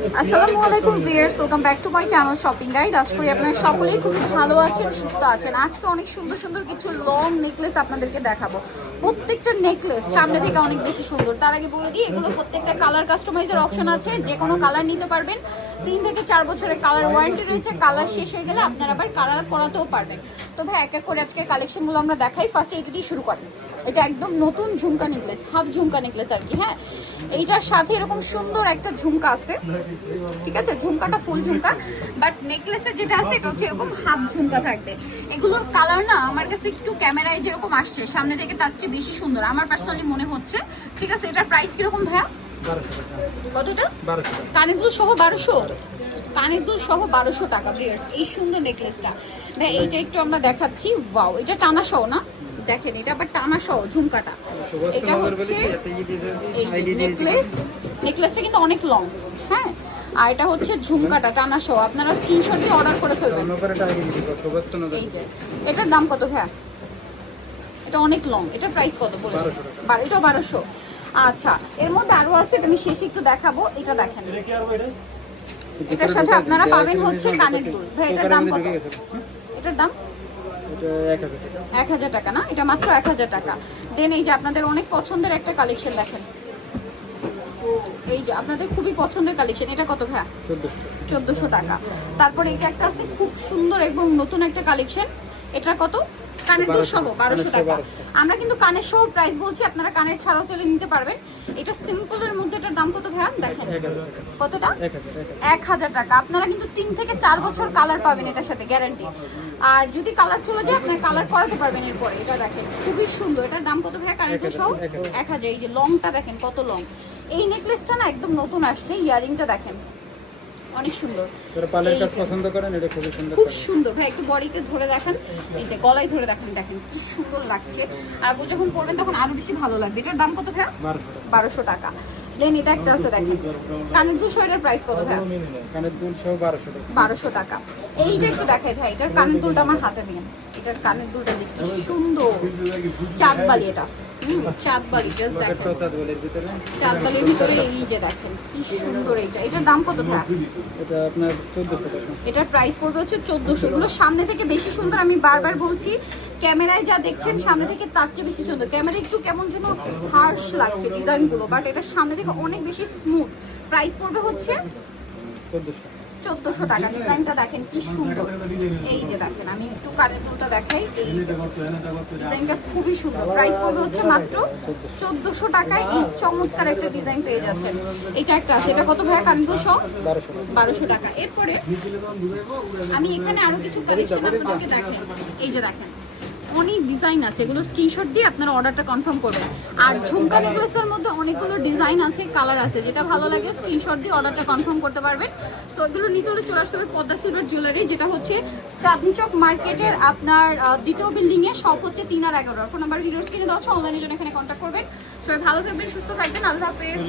আসসালামু আলাইকুম viewers welcome back to my channel shopping guide আশা করি আপনারা সকলেই খুব ভালো আছেন, সুস্থ আছেন। আজকে অনেক সুন্দর সুন্দর কিছু লং নেকলেস আপনাদেরকে দেখাবো। প্রত্যেকটা নেকলেস সামনে থেকে অনেক বেশি সুন্দর। তার আগে বলে দিই, এগুলো প্রত্যেকটা কালার কাস্টমাইজের অপশন আছে। যে কোনো কালার নিতে পারবেন। তিন থেকে চার বছরের কালার ওয়ারেন্টি রয়েছে। কালার শেষ হয়ে গেলে আপনারা আবার কালার করাতেও পারবেন। তো ভাই এক এক করে আজকে কালেকশনগুলো আমরা দেখাই। ফার্স্টে এটা দিয়ে শুরু করেন এটা একদম নতুন jhumka necklace half jhumka necklace আর কি হ্যাঁ? এইটার সাথে এরকম সুন্দর একটা ঝুমকা আছে। ঠিক আছে? ঝুমকাটা ফুল ঝুমকা। বাট নেকলেসে যেটা আছে এটা হচ্ছে এরকম হাফ ঝুমকা থাকবে। এগুলোর কালার না আমার কাছে একটু ক্যামেরায় যেরকম আসছে সামনে থেকে তার চেয়ে বেশি সুন্দর। আমার পার্সোনালি মনে হচ্ছে। ঠিক আছে? এটার প্রাইস কীরকম ভাইয়া? কতটা? কানের দুল সহ বারোশো? কানের দুল সহ বারোশো টাকা বিয়ার্স এই সুন্দর নেকলেসটা ভাই এইটা একটু আমরা দেখাচ্ছি। ওয়াও এটা টানা সহ না? দেখেন এটা আবার টানা সহ ঝুমকাটা। এটা হচ্ছে নেকলেস নেকলেসটা কিন্তু অনেক লং হ্যাঁ? আর এটা হচ্ছে ঝুমকাটা টানা সহ আপনারা স্ক্রিনশট দিয়ে অর্ডার করে ফেলবেন। এই যে এটার দাম কত ভাইয়া? এটা অনেক লং এটার প্রাইস কত বলুন এটা বারোশো। আচ্ছা এর মধ্যে আরও আছে এটা আমি শেষে একটু দেখাবো। এটা দেখেন। এটার সাথে আপনারা পাবেন হচ্ছে কানের দুল। ভাই এটার দাম কত? এটার দাম? এক হাজার টাকা। না? এটা মাত্র এক হাজার টাকা। দেন এই যে আপনাদের অনেক পছন্দের একটা কালেকশন দেখেন। এই যে আপনাদের খুবই পছন্দের কালেকশন এটা কত ভাইয়া? চোদ্দোশো টাকা। তারপরে এটা একটা আছে খুব সুন্দর এবং নতুন একটা কালেকশন এটা কত? কানের সহ বারোশো টাকা। আমরা কিন্তু কানের সহ প্রাইস বলছি আপনারা কানের ছাড়াও চলে নিতে পারবেন। এটা সিম্পলের মধ্যে এটার দাম কত ভাইয়া? দেখেন। কতটা? এক হাজার টাকা। আপনারা কিন্তু তিন থেকে চার বছর কালার পাবেন এটার সাথে গ্যারান্টি আর যদি কালার চলে যায় আপনি কালার করাতে পারবেন এরপরে। এটা দেখেন খুবই সুন্দর। এটার দাম কত ভাইয়া কানের সহ? এক হাজার। এই যে লংটা দেখেন কত লং এই নেকলেসটা না একদম নতুন আসছে ইয়ারিংটা দেখেন। অনেক সুন্দর। পালের কাজ পছন্দ করেন এটা খুবই সুন্দর খুব সুন্দর। ভাই একটু বডিতে ধরে দেখান। এই যে গলায় ধরে দেখান দেখেন কি সুন্দর লাগছে। আর আপু যখন পরবেন তখন আরও বেশি ভালো লাগবে। এটার দাম কত ভাইয়া? বারোশো টাকা। দেন এটা একটা আছে দেখেন। কানের দুশো এটার প্রাইস কত ভাইয়া? কানের দুল সহ বারোশো টাকা। বারোশো টাকা। এইটা একটু দেখাই ভাই এটার কানের দুলটা আমার হাতে দিন এটার কানের দুলটা যে কি সুন্দর। চাঁদ বালি এটা। হুম চাঁদ বালি জাস্ট দেখেন বলে ভিতরে এই যে দেখেন কি সুন্দর এইটা। এটার দাম কত ভাইয়া এটা আপনার চোদ্দোশো টাকা। এটার প্রাইস পড়বে হচ্ছে এগুলো সামনে থেকে বেশি সুন্দর আমি বারবার বলছি ক্যামেরায় যা দেখছেন সামনে থেকে তার চেয়ে বেশি সুন্দর। ক্যামেরা একটু কেমন যেন হার্শ লাগছে ডিজাইনগুলো বাট এটা সামনে থেকে অনেক বেশি স্মুথ প্রাইস পড়বে হচ্ছে চোদ্দোশো টাকা। ডিজাইনটা দেখেন কি সুন্দর। এই যে দেখেন, আমি একটু কানের দেখাই। এই যে ডিজাইনটা খুবই সুন্দর। প্রাইস পড়বে হচ্ছে মাত্র চোদ্দোশো টাকায়। এই চমৎকার একটা ডিজাইন পেয়ে যাচ্ছেন। এটা একটা আছে। এটা কত ভাইয়া? কানের দুশো বারোশো টাকা। এরপরে আমি এখানে আরও কিছু কালেকশন আপনাদেরকে দেখেন এই যে দেখেন অনেক ডিজাইন আছে, এগুলো স্ক্রিনশট দিয়ে আপনারা অর্ডারটা কনফার্ম করবেন। আর ঝুমকা নেকলেসের মধ্যে অনেকগুলো ডিজাইন আছে কালার আছে, যেটা ভালো লাগে স্ক্রিনশট দিয়ে অর্ডারটা কনফার্ম করতে পারবেন। সো এগুলো নিতে হলে চলে আসতে হবে পদ্মা সিলভার জুয়েলারি যেটা হচ্ছে চাঁদনি চক মার্কেটের আপনার দ্বিতীয় বিল্ডিং এ সব হচ্ছে তিন আর এগারো ফোন নাম্বার ভিডিওস কিনে দেওয়া অনলাইনের জন্য এখানে কন্ট্যাক্ট করবেন। সবাই ভালো থাকবেন, সুস্থ থাকবেন, আল্লাহ হাফেজ।